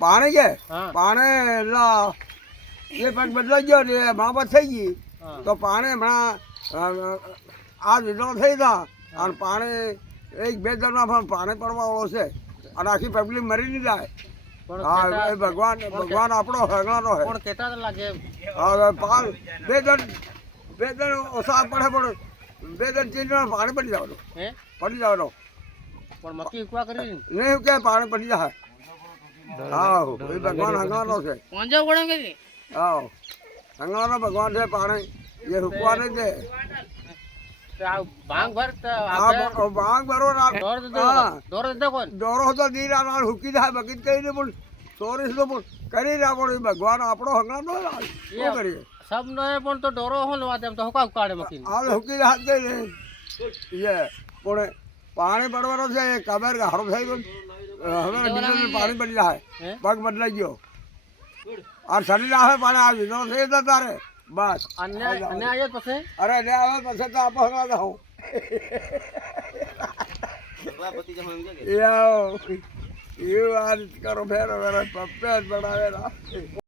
પાણી કે હા. પાણી એટલે એ પગ બદલાઈ ગયો ને માપત થઈ ગઈ હા. તો પાણી હમણાં આ વિધો થઈ ગયા અને પાણી એક બે જણમાં પાણી પડવા વાળો છે અને આખી પબ્લિક મરી નહીં જાય. પણ હા કેતા- એ ભગવાન આપણો હગણાનો હે. પણ કેતા તો લાગે હવે બે જણ ઓછા પડે પણ બે જણ ત્રણ જણ પાણી પડી જવાનું હે પડી જવાનો પણ મક્કી ઉકવા કરી નહીં કે પાણી પડી જાય. હા એ ભગવાન હંગાનો છે. પંજા ગોળા કે હા હંગાનો ભગવાન છે પાણી એ હુકવા નહીં દે. ભાંગ ભર હા ભાંગ બરોબર હા દોર દે કોણ દોરો હતો દી રાત હુકી જાય બગીચ કહીને પણ ચોરીસ તો પણ કરી રહ્યા પણ ભગવાન આપણો હંગાનો શું કરીએ. સબ નો પણ તો ડોરો હો લેવા તેમ તો હુકા કાઢે મક્કી હાલ હુકી હાથ કહીને એ પણ પાણી પડવાનું છે ખબર કે હારું થઈ ગયું હવે ડીઝલ પાણી પડી જાય પગ બદલાઈ ગયો આ શરીર આવે પાણી આ વિધો થઈ જતા તારે બસ અને આયે પછી અરે લે આવે પછી તો આપો હંગા જાઉં એવું આ રીત કરો ફેર પપ્પે જ બનાવેલા